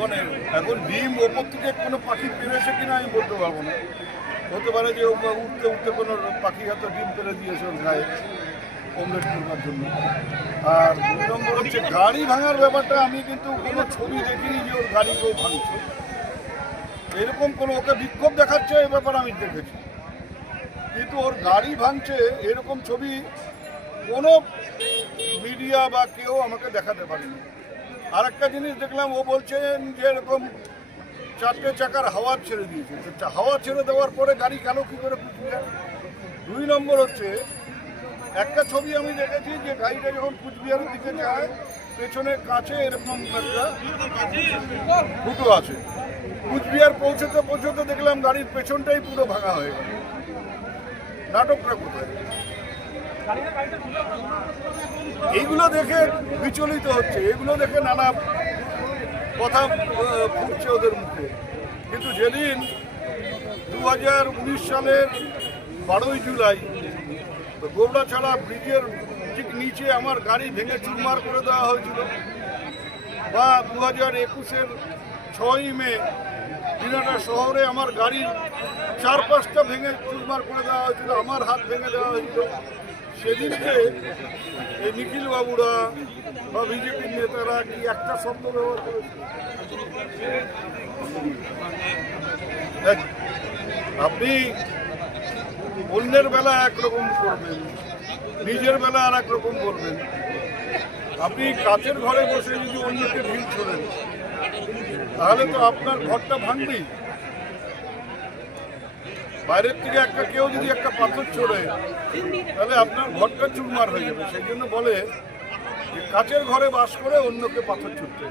মানে এখন ডিম ওপর থেকে কোনো পাখি পেরেছে কিনা আমি বলতে পারব না। হতে পারে যে উঠতে উঠতে কোনো পাখি হয়তো ডিম পেরে দিয়েছে ওর গায়ে অমলেট করবার জন্য। আর দুই নম্বর হচ্ছে গাড়ি ভাঙার ব্যাপারটা আমি কিন্তু কোনো ছবি দেখিনি যে ওর গাড়ি কেউ ভাঙছে। এরকম কোনো ওকে বিক্ষোভ দেখাচ্ছে এ ব্যাপার আমি দেখেছি। কিন্তু ওর গাড়ি ভাঙছে এরকম ছবি কোনো মিডিয়া বা কেউ আমাকে দেখাতে পারেনি। আর একটা জিনিস দেখলাম, ও বলছেন যে এরকম চারটে চাকার হাওয়া ছেড়ে দিয়েছে। হাওয়া ছেড়ে দেওয়ার পরে গাড়ি কেন কী করে দুই নম্বর হচ্ছে, একটা ছবি আমি দেখেছি যে গাড়িটা যখন কুচবিহারের দিকে যায়, পেছনে কাছে এরকম একটা ফুটো আছে। কুচবিহার পৌঁছতে পৌঁছতে দেখলাম গাড়ির পেছনটাই পুরো ভাঙা হয়ে গেল। নাটকটা কোথায়? এইগুলো দেখে বিচলিত হচ্ছে এগুলো দেখে নানা কথা ফুটছে ওদের মুখে। কিন্তু যেদিন দু হাজার উনিশ সালের বারোই জুলাই গোবড়াছাড়া ব্রিজের ঠিক নিচে আমার গাড়ি ভেঙে চুরমার করে দেওয়া হয়েছিল, বা দু হাজার একুশের ছয়ই মে দিনাটা শহরে আমার গাড়ির চার পাঁচটা ভেঙে চুরমার করে দেওয়া হয়েছিল, আমার হাত ভেঙে দেওয়া হয়েছিল। সেদিনকে এই নিখিল বাবুরা বা বিজেপির নেতারা কি একটা শব্দ ব্যবহার করেছে? আপনি অন্যের বেলা একরকম করবেন, নিজের বেলা আর একরকম করবেন। আপনি কাচের ঘরে বসে যদি অন্যকে ভিড় ছোড়েন, তাহলে তো আপনার ঘরটা ভাঙবেই। বাইরের থেকে একটা কেউ যদি একটা পাথর ছোড়ে, তাহলে আপনার ঘরটা চুরমার হয়ে যাবে। সেই জন্য বলে যে, কাচের ঘরে বাস করে অন্যকে পাথর ছুটতে